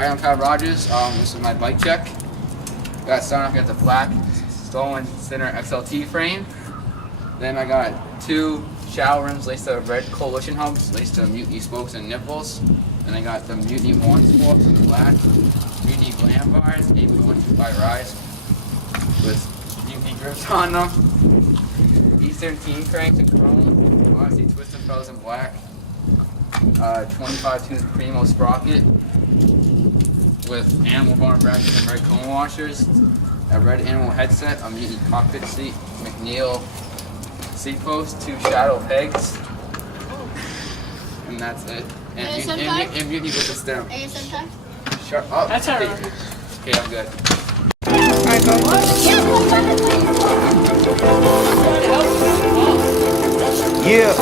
Alright, I'm Kyle Rogers. This is my bike check. Got started off at the black stolen center XLT frame. Then I got 2 shadow rims laced to red coalition hubs, laced to Mutiny spokes and nipples. Then I got the Mutiny horn spokes in black, Mutiny glam bars, 8.125 rise with Mutiny grips on them. Eastern team cranks in chrome, obviously twisted fellows in black. 25 tooth Primo sprocket with animal barn brackets and red cone washers, a red animal headset, a Mutiny cockpit seat, McNeil seat post, 2 shadow pegs, and that's it. And Mutiny with the stem. ASM time? Shut up. That's all right. Okay, I'm good. Alright, go. Yeah.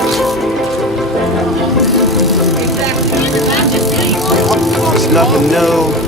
It's nothing new.